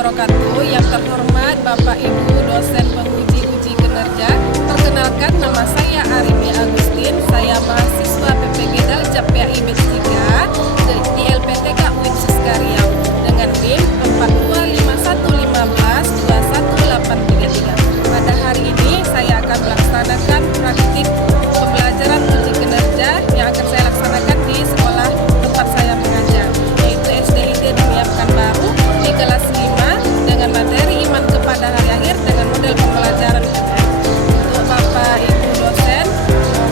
wabarakatuh. Yang terhormat Bapak Ibu dosen penguji uji kinerja, perkenalkan nama saya Arini Agustin. Saya mahasiswa PPG Daljab PAI Batch 3 di LPTK UIN Siskariau dengan NIM 42511218833. Pada hari ini saya akan melaksanakan praktik pembelajaran uji kinerja yang akan saya laksanakan di sekolah tempat saya mengajar, yaitu SDIT Dunia Pekanbaru di kelas 5 dengan materi iman kepada hari akhir dengan model pembelajaran PTM. Untuk Bapak Ibu dosen,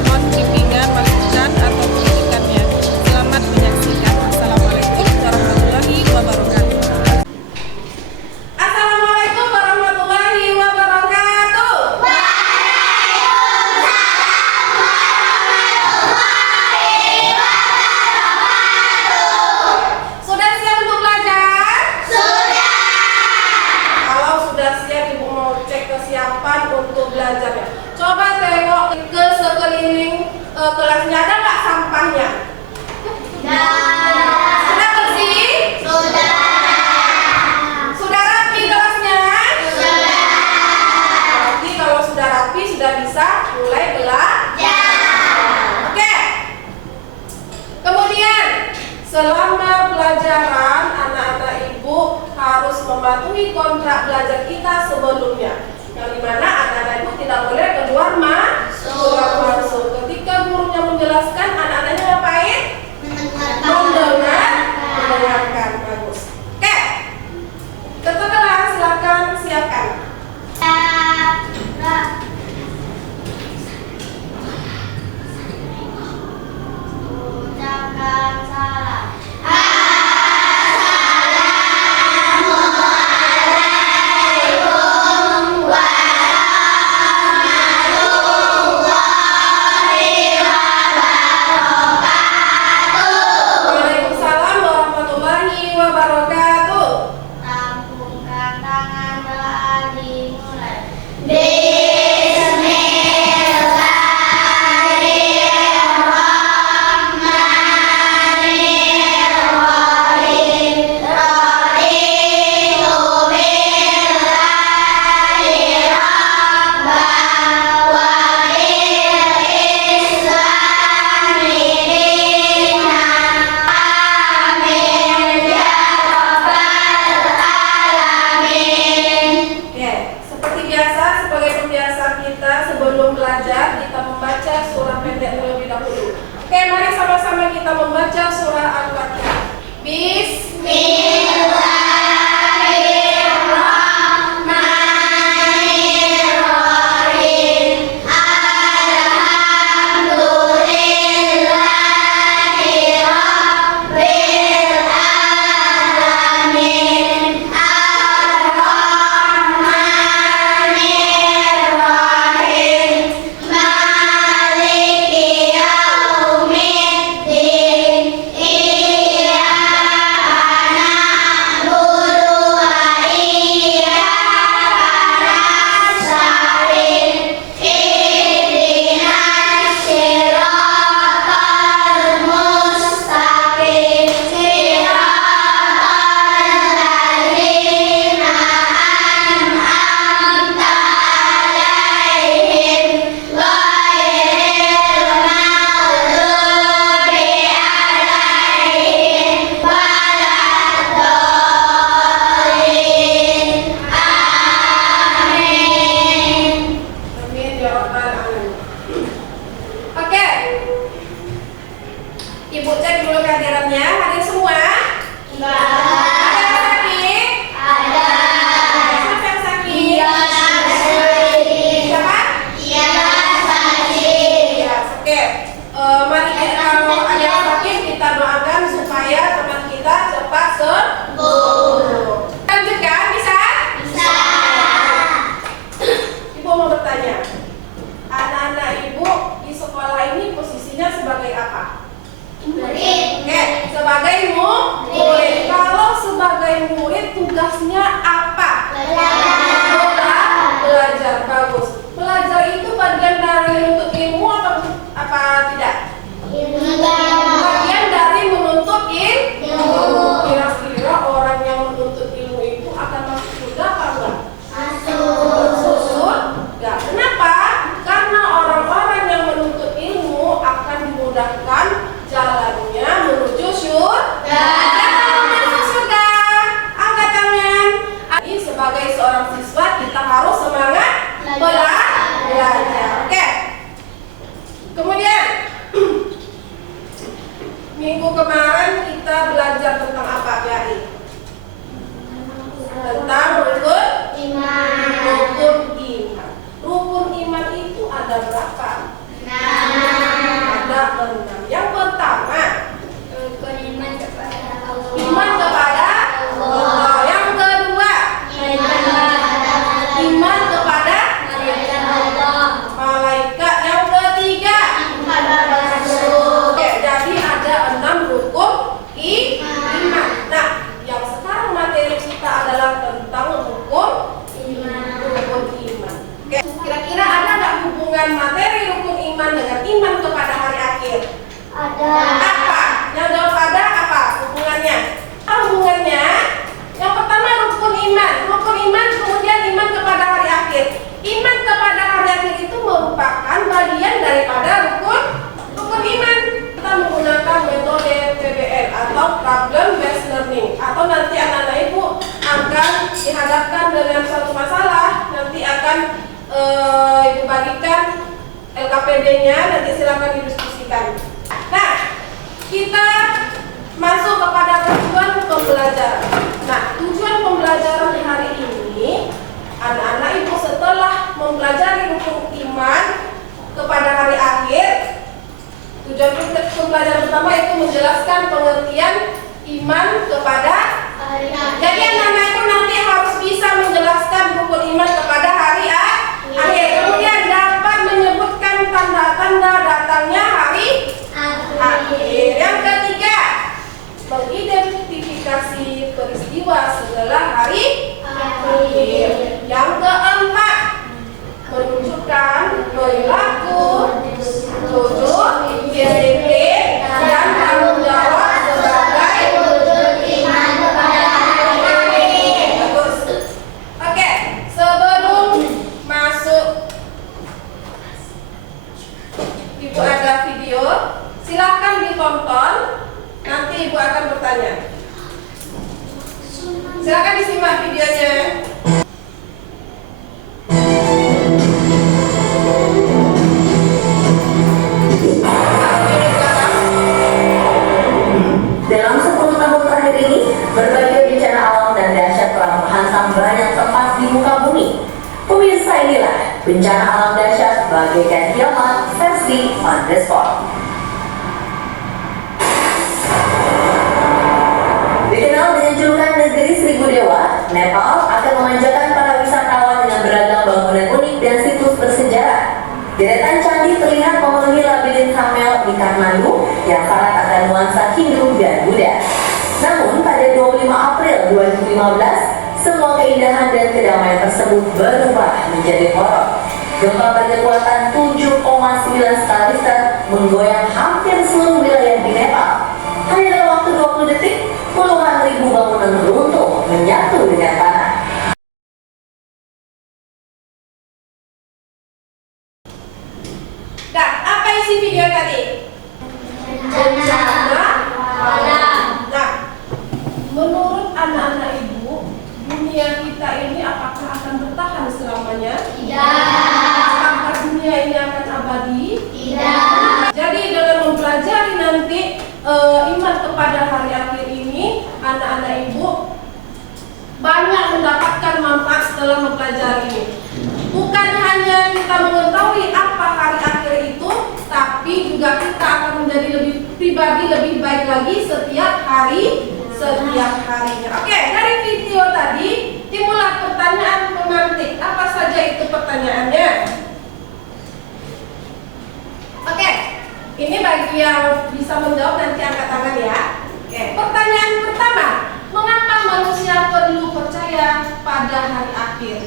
mohon bimbingan, masukan atau kritikannya. Selamat menyaksikan. Assalamualaikum warahmatullahi wabarakatuh. Assalamualaikum warahmatullahi wabarakatuh. Sudah siap untuk belajar? Sudah. Kalau sudah siap, Ibu mau cek kesiapan untuk belajarnya. Coba tengok ke sekeliling kelasnya, ada nggak sampahnya? Sudah bersih? Sudah rapi kelasnya? Berarti kalau sudah rapi, sudah bisa mulai belajar. Oke. Kemudian, selama pelajaran, anak-anak Ibu harus mematuhi kontrak belajar kita sebelumnya. Yang dimana anak-anak Ibu tidak boleh keluar masuk. Ketika gurunya menjelaskan, anak-anaknya ngapain? Mendengarkan. Bagus. Oke. Keterangan silakan siapkan. Ucapkan salam. Waalaikumsalam warahmatullahi wabarakatuh. Rampungkan tangan, doa dimulai. Oke, seperti biasa, sebagai pembiasaan kita sebelum belajar, kita membaca surah pendek terlebih dahulu. Oke, mari sama-sama kita membaca surah Al-Fatihah. Maliki yaumiddin. atau problem based learning, atau nanti anak-anak ibu akan dihadapkan dengan suatu masalah, nanti akan ibu bagikan LKPD-nya, nanti silakan didiskusikan. Nah, kita masuk kepada tujuan pembelajaran. Nah, tujuan pembelajaran di hari ini, anak-anak ibu setelah mempelajari rukun iman kepada hari akhir, tujuan pembelajaran pertama itu menjelaskan pengertian iman kepada hari akhir. Jadi anak-anak ibu nanti harus bisa menjelaskan rukun iman kepada hari akhir. Kemudian dapat menyebutkan tanda-tanda datangnya hari akhir. Yang ketiga, mengidentifikasi peristiwa setelah hari akhir. Yang keempat, menunjukkan perilaku, wujud, disiplin, dan tanggung jawab sebagai wujud iman kepada hari akhir. bagus. Oke, sebelum masuk, ibu ada video, silahkan ditonton. Nanti ibu akan bertanya. Silakan disimak videonya. Dalam 10 tahun terakhir ini, berbagai bencana alam dan dahsyat telah menghantam banyak tempat di muka bumi. Pemirsa, inilah bencana alam dahsyat bagaikan kiamat versi on the spot. Dikenal dengan julukan negeri seribu dewa, Nepal akan memanjakan para wisatawan dengan beragam bangunan unik dan situs bersejarah. Deretan candi terlihat memenuhi labirin Hamel di Kathmandu yang syarat akan nuansa Hindu dan Buddha. Namun pada 25 April 2015, semua keindahan dan kedamaian tersebut berubah menjadi horor. Gempa berkekuatan 7,9 skala Richter menggoyang hampir seluruh wilayah di Nepal. Hanya dalam waktu 20 detik, puluhan ribu bangunan runtuh menyatu dengan tanah. Nah, apa isi video tadi? Bencana alam. Nah, menurut anak-anak ibu, dunia kita ini apakah akan bertahan selamanya? Apakah dunia ini akan abadi? Jadi dengan mempelajari nanti iman kepada hari akhir ini, anak-anak ibu banyak mendapatkan manfaat setelah mempelajari ini. Bukan hanya kita mengetahui apa hari akhir itu, tapi juga kita akan menjadi lebih pribadi, lebih baik lagi setiap harinya. Oke, dari video tadi timbullah pertanyaan pemantik. Apa saja itu pertanyaannya? Oke, ini bagi yang bisa menjawab nanti angkat tangan ya. Oke, pertanyaan pertama, mengapa manusia perlu percaya pada hari akhir?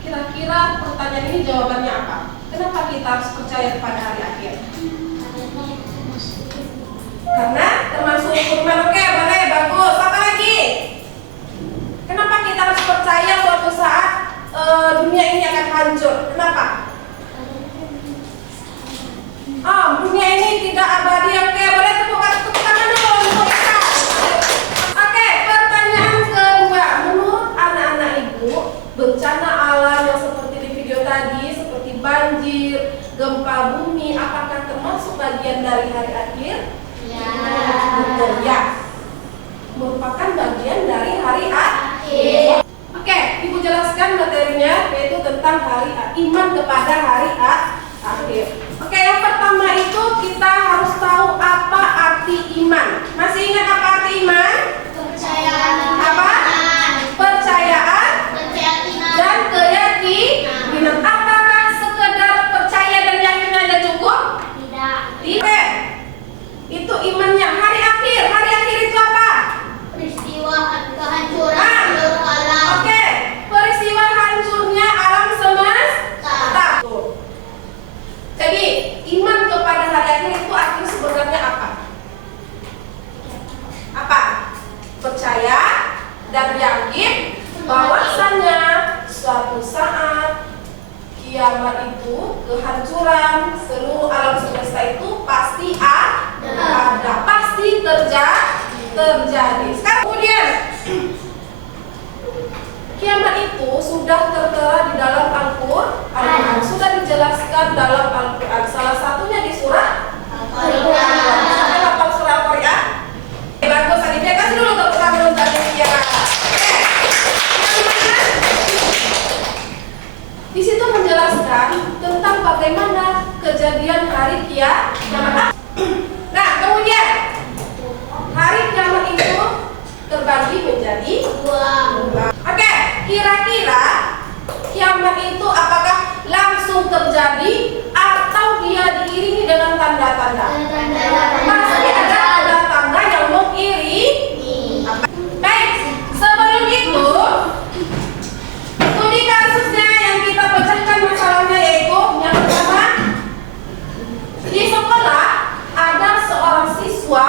Kira-kira pertanyaan ini jawabannya apa? Kenapa kita harus percaya pada hari akhir? Karena termasuk firman. Oke, boleh, bagus. Apa lagi? Kenapa kita harus percaya suatu saat dunia ini akan hancur? Kenapa? Dunia ini tidak abadi. Oke, boleh tepuk tangan dulu untuk kita. Oke, pertanyaan kedua, menurut anak-anak ibu, bencana alam yang seperti di video tadi, seperti banjir, gempa bumi, apakah termasuk bagian dari hari akhir? Betul ya, merupakan bagian dari hari akhir. Oke, ibu jelaskan materinya, yaitu tentang hari iman kepada hari akhir. Oke, yang pertama itu kita harus tahu apa arti iman. Masih ingat apa arti iman? Apa? Percayaan dan keyakinan. Apakah sekedar percaya dan yakin aja cukup? Tidak. Itu imannya. Hari akhir itu apa? Peristiwa kehancuran seluruh alam. Oke, peristiwa hancurnya alam semesta. Jadi iman kepada hari akhir itu artinya sebenarnya apa? Apa? Percaya dan yakin bahwasanya suatu saat kiamat itu, kehancuran seluruh alam semesta itu pasti ada, pasti terjadi. di situ menjelaskan tentang bagaimana kejadian hari kiamat. Nah, kemudian hari kiamat itu terbagi menjadi dua. Oke, kira-kira kiamat itu apakah langsung terjadi atau dia diiringi dengan tanda-tanda? Pasti ada tanda-tanda yang mengiringi. Baik, sebelum itu studi kasusnya yang kita pecahkan masalahnya yaitu yang pertama, di sekolah ada seorang siswa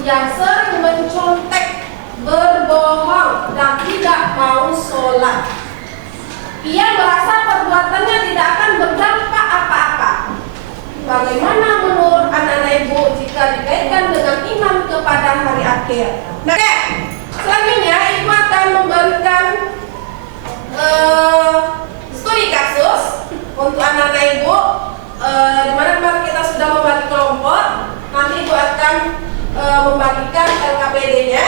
yang sering mencontek, berbohong, dan tidak mau sholat. Ia merasa perbuatannya tidak akan berdampak apa-apa. Bagaimana menurut anak-anak ibu jika dikaitkan dengan iman kepada hari akhir? Nah, selanjutnya ibu akan memberikan studi kasus untuk anak-anak ibu, di mana kemarin kita sudah membagi kelompok. Nanti ibu akan membagikan LKPD-nya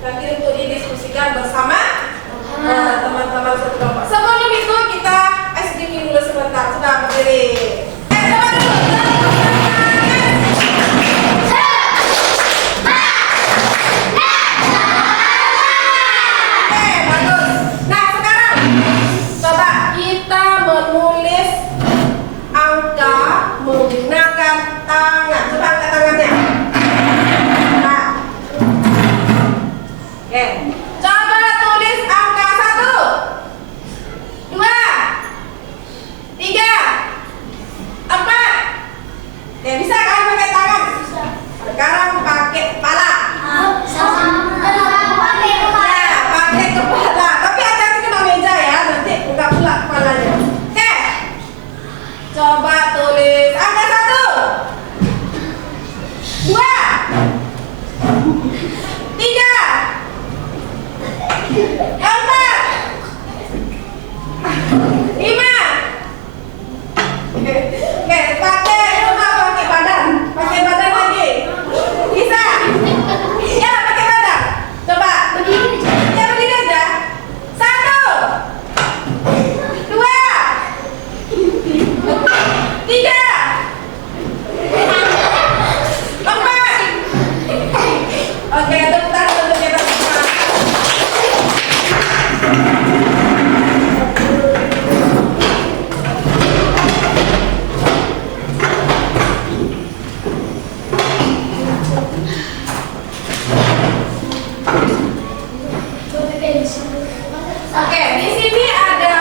nanti untuk didiskusikan bersama teman-teman satu kelompok. Sebelum itu kita SDQ dulu sebentar. Sudah berdiri. Coba dulu. Bagus. Nah, sekarang coba kita menulis angka menggunakan tangan. Coba angkat tangannya. Nah. Oke. Coba tulis angka 1, 2, 3, 4. Ya, bisa kan pakai tangan? Sekarang pakai kepala. Ya, pakai kepala. Tapi hati-hati kena meja ya, nanti buka pula kepalanya. Oke. Coba tulis angka 1, 2, 3, 4, 5. Oke, pakai badan lagi. Bisa? Ya, pakai badan. Coba begini. Ya, begini aja. 1, 2, 3, 4. Oke, tepuk tangan untuk kita semua. Oke, di sini ada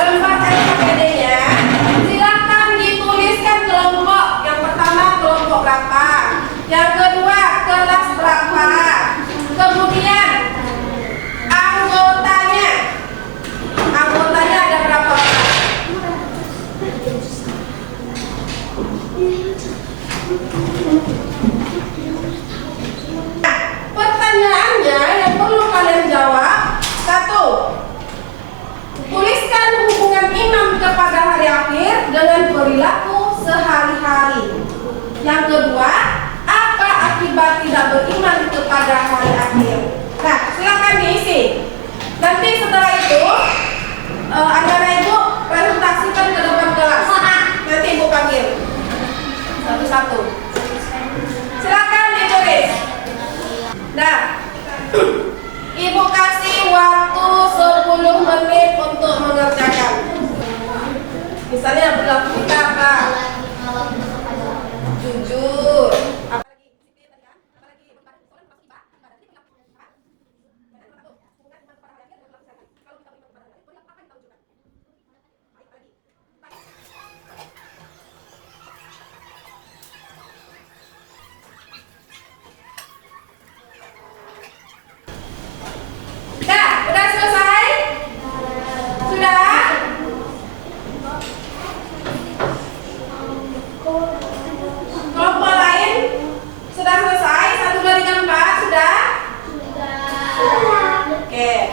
lembar LKPD-nya. Silakan dituliskan kelompok. Yang pertama kelompok berapa, yang kedua kelas berapa, kemudian anggotanya ada berapa orang. Nah, pertanyaannya yang perlu kalian jawab, 1. Tuliskan hubungan iman kepada hari akhir dengan perilaku sehari-hari. Yang kedua, apa akibat tidak beriman kepada hari akhir? Nah, silakan diisi. Nanti setelah itu, anak-anak ibu presentasikan ke depan kelas. Nanti ibu panggil satu-satu. Silakan ditulis. Nah, ibu kasih waktu 10 menit untuk mengerjakan. Misalnya berlaku kita apa? Jujur. Udah selesai? Sudah? Kelompok lain sudah selesai? 1, 2, 3, 4 sudah? Oke.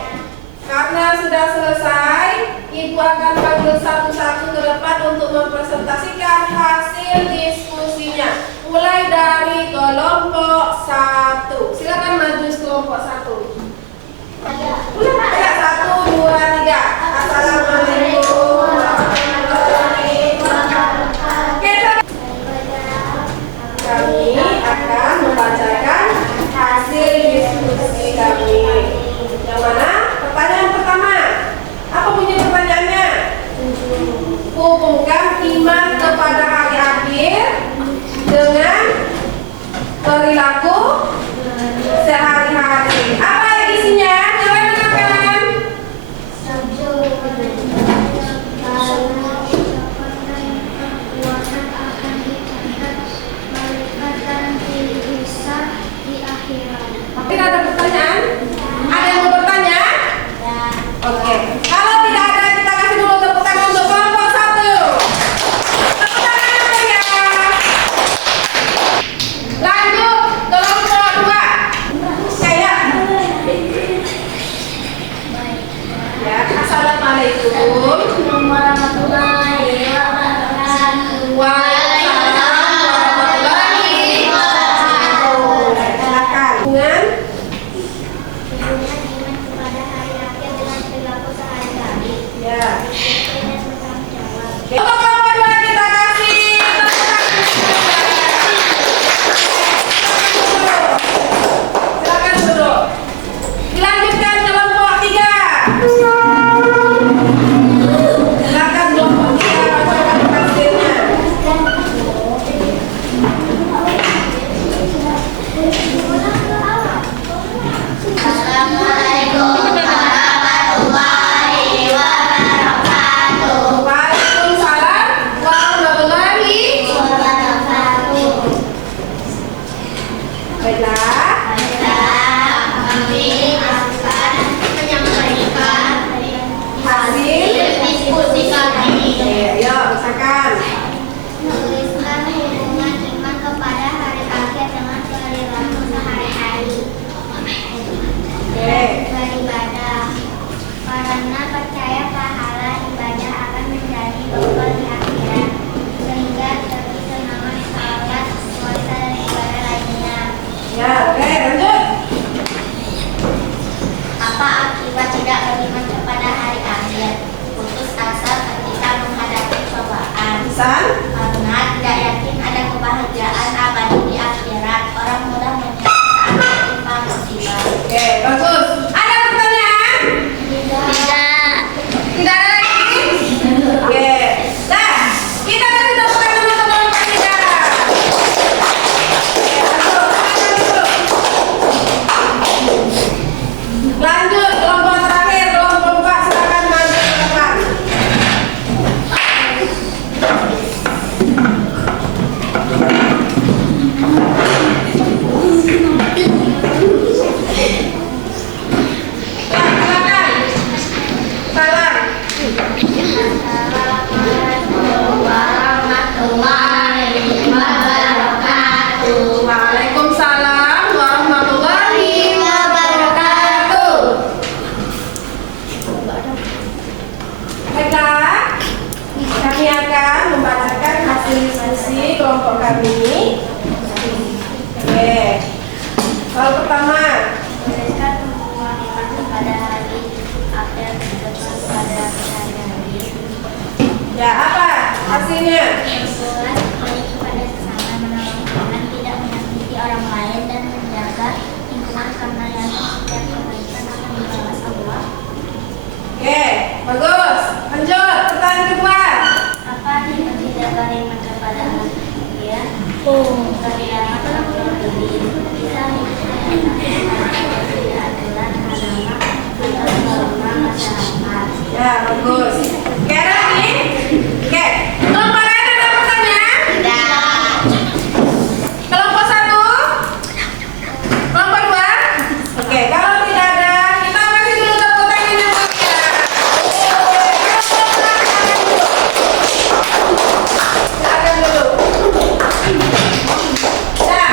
Karena sudah selesai, ibu akan panggil satu-satu ke depan untuk mempresentasikan hasil diskusinya. Mulai dari kelompok 1. Silakan maju kelompok 1. Udah, 1, 2, 3. Assalamualaikum. San? Karena tidak yakin ada kebahagiaan abadi di akhirat. Orang mudah menyerah saat tertimpa musibah. Oke, bagus. Ada pertanyaan? Tidak. Tidak ada lagi? Oke. Nah, kita kasih tepuk tangan untuk kelompok 3. Oke, masuk. Silakan dulu. Lanjut, kelompok terakhir, kelompok 4, silakan maju ke depan. Silakan. Salam. Waalaikumsalam warahmatullahi wabarakatuh. Baiklah, kami akan membacakan hasil diskusi kelompok kami. Oke, soal pertama. Mereka membuang iman pada hari akhir berdepan pada hari-hari. Ya, apa hasilnya? Berbuat baik kepada sesama, menolong teman, tidak menyakiti orang lain, dan menjaga lingkungan karena yakin setiap kebaikan akan dibalas Allah. Oke, bagus. Lanjut, pertanyaan kedua. Apa yang tidak beriman kepada akhir? Beriman kepada diri. Kita tidak aturan agama atau norma masyarakat. Ya, bagus. Oke, ada lagi? Oke, kelompok lain ada pertanyaan? Kelompok 1? Kelompok 2? Oke, kalau tidak ada, kita kasih dulu tepuk tangan yang silakan dulu. Nah,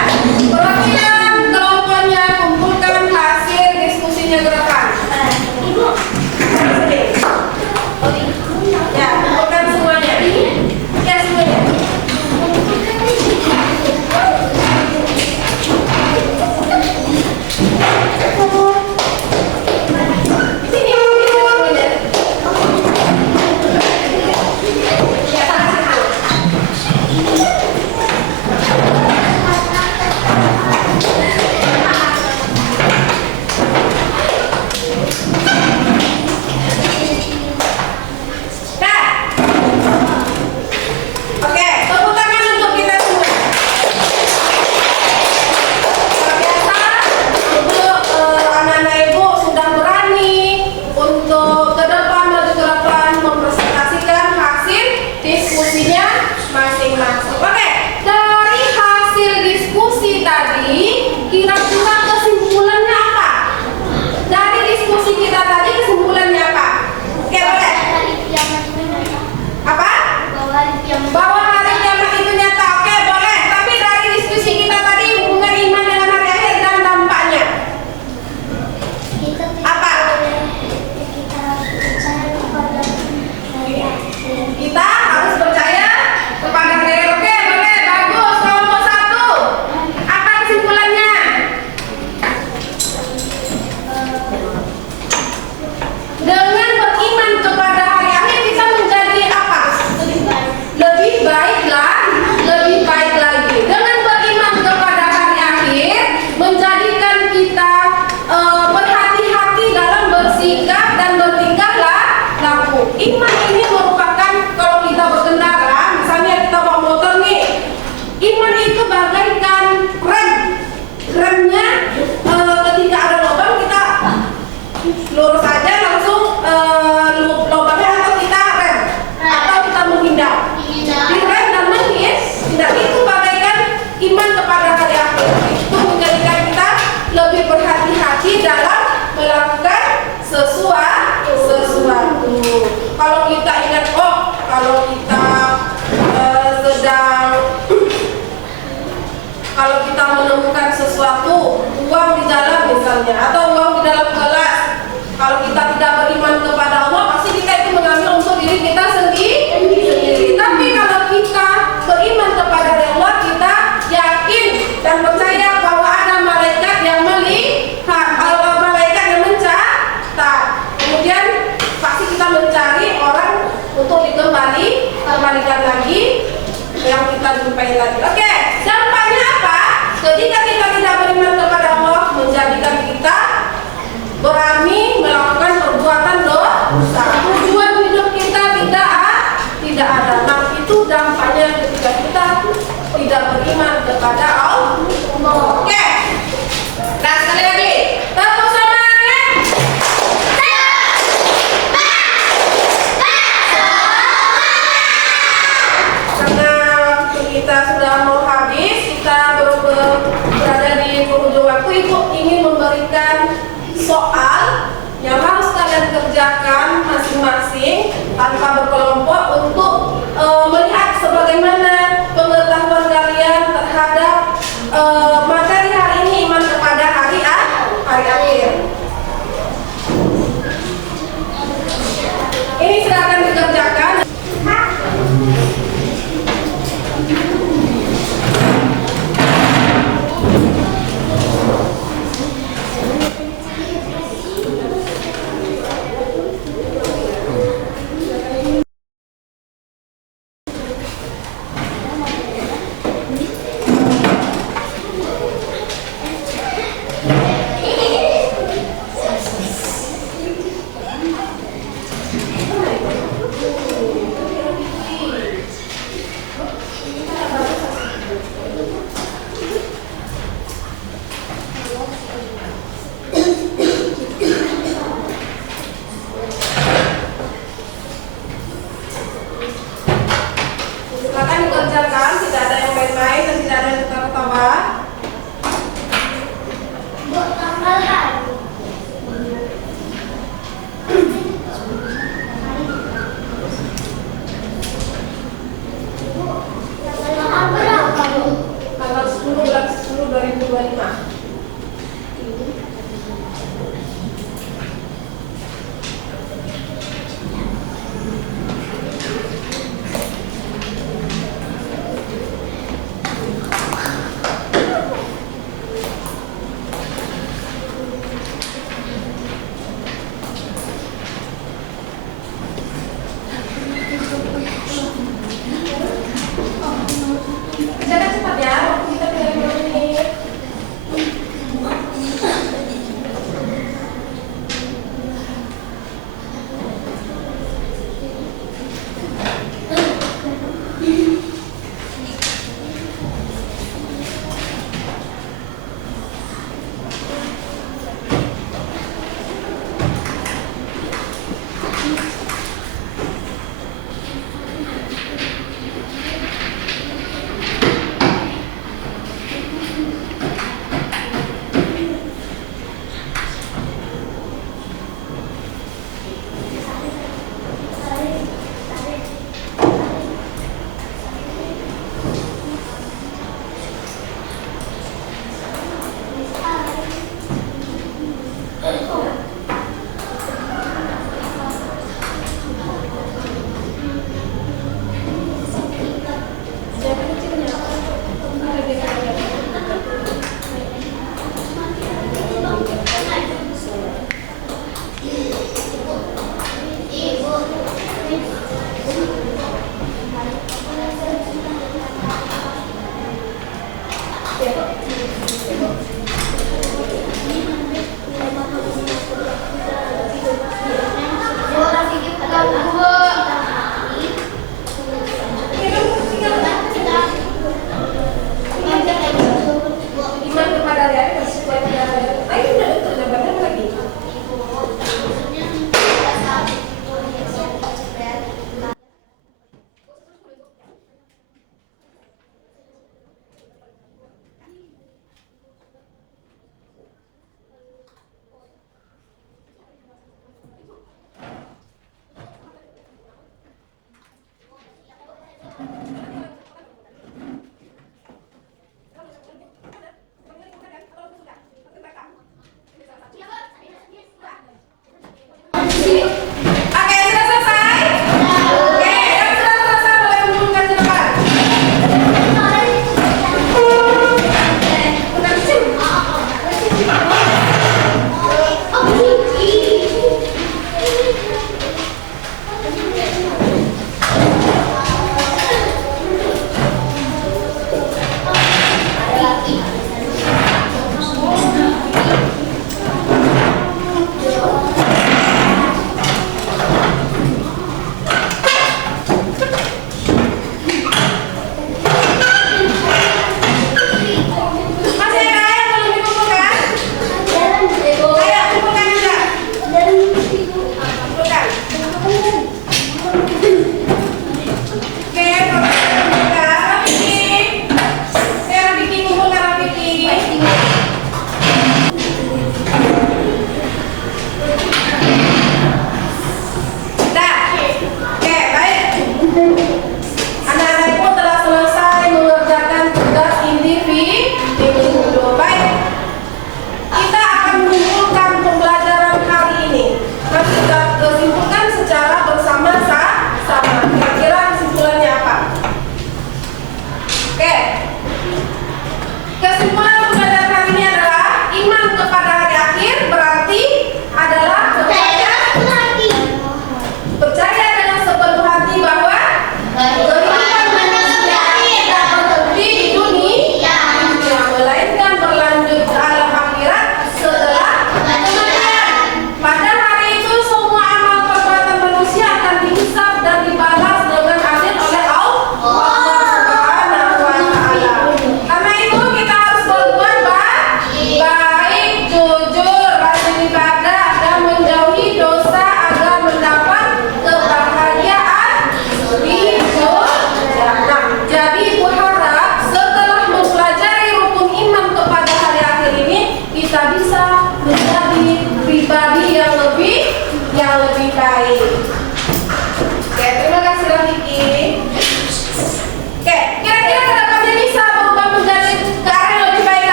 perwakilan kelompoknya kumpulkan hasil diskusinya ke depan. Ibu, Sini. Ya, kumpulkan semuanya. Ya, semuanya. Sini, semuanya. Ya, sana situ. Dah. Oke, tepuk tangan untuk kita semua. Luar biasa untuk anak-anak ibu sudah berani untuk ke depan mempresentasikan hasil diskusinya masing-masing. Oke, dari hasil diskusi tadi, kira-kira kesimpulannya apa? Dari diskusi kita tadi kesimpulannya apa? Oke, boleh. hari kiamat itu nyata. Apa? Bahwa hari kiamat Bahwa hari kiamat itu nyata. Oke, boleh. Tapi dari diskusi kita tadi hubungan iman dengan hari akhir dan dampaknya. kita Apa? kita harus percaya kepada hari akhir. Kita harus percaya kepada hari akhir. Oke, boleh. Bagus. Kelompok 1. Apa kesimpulannya? Dengan beriman kepada hari akhir kita menjadi apa? Lebih baik lagi. Dengan beriman kepada hari akhir menjadikan kita berhati-hati dalam bersikap dan bertingkah laku. Iman ini merupakan kalau kita berkendara, misalnya kita bawa motor nih, iman itu bagaikan remnya ketika ada lubang kita lurus aja langsung lubangnya atau kita rem atau kita menghindar. Direm dan menghindar itu bagaikan iman kepada hari akhir. Itu menjadikan kita lebih berhati-hati dalam melakukan sesuatu. Kalau kita ingat, kalau kita kalau kita menemukan sesuatu, uang di jalan misalnya, atau uang di dalam kelas, kalau kita tidak beriman kepada Allah, pasti kita itu mengambil untuk diri kita sendiri. Tapi kalau kita beriman kepada Allah, kita yakin dan percaya bahwa ada malaikat yang melihat, malaikat yang mencatat. Kemudian pasti kita mencari orang untuk dikembalikan lagi soal yang harus kalian kerjakan masing-masing tanpa berkelompok untuk melihat sebagaimana